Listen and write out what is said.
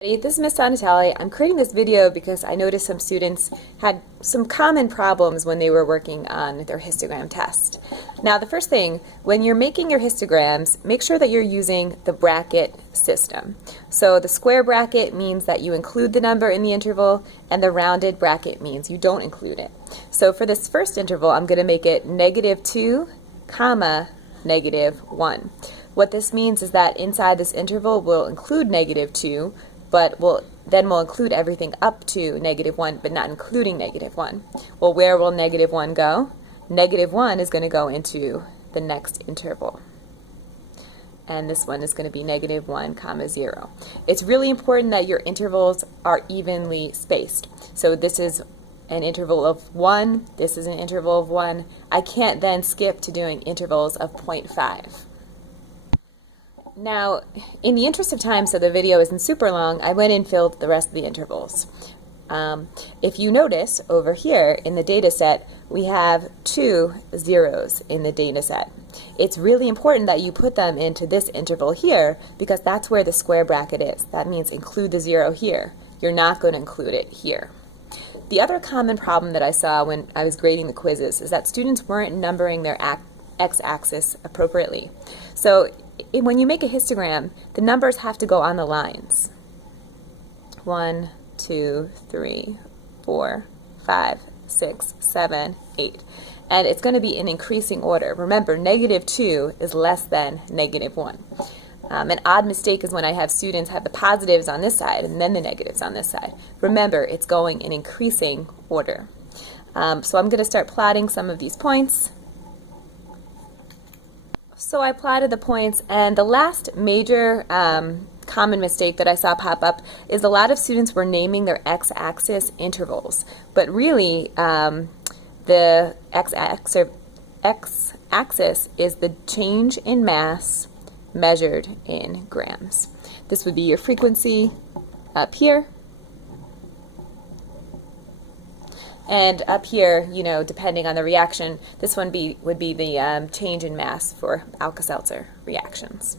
This is Miss Donatelli. I'm creating this video because I noticed some students had some common problems when they were working on their histogram test. Now, the first thing, when you're making your histograms, make sure that you're using the bracket system. So the square bracket means that you include the number in the interval, and the rounded bracket means you don't include it. So for this first interval, I'm going to make it -2, -1. What this means is that inside this interval we'll include -2, but we'll include everything up to -1, but not including -1. Well, where will -1 go? -1 is going to go into the next interval. And this one is going to be -1, 0. It's really important that your intervals are evenly spaced. So this is an interval of 1, this is an interval of 1. I can't then skip to doing intervals of 0.5. Now, in the interest of time, so the video isn't super long, I went and filled the rest of the intervals. If you notice over here in the data set, we have 2 zeros in the data set. It's really important that you put them into this interval here because that's where the square bracket is. That means include the 0 here. You're not going to include it here. The other common problem that I saw when I was grading the quizzes is that students weren't numbering their x-axis appropriately. So when you make a histogram, the numbers have to go on the lines. 1, 2, 3, 4, 5, 6, 7, 8. And it's going to be in increasing order. Remember, -2 is less than -1. An odd mistake is when I have students have the positives on this side and then the negatives on this side. Remember, it's going in increasing order. So I'm going to start plotting some of these points. So I plotted the points, and the last major common mistake that I saw pop up is a lot of students were naming their x-axis intervals, but really the x-axis is the change in mass measured in grams. This would be your frequency up here. And up here, you know, depending on the reaction, this one would be the change in mass for Alka-Seltzer reactions.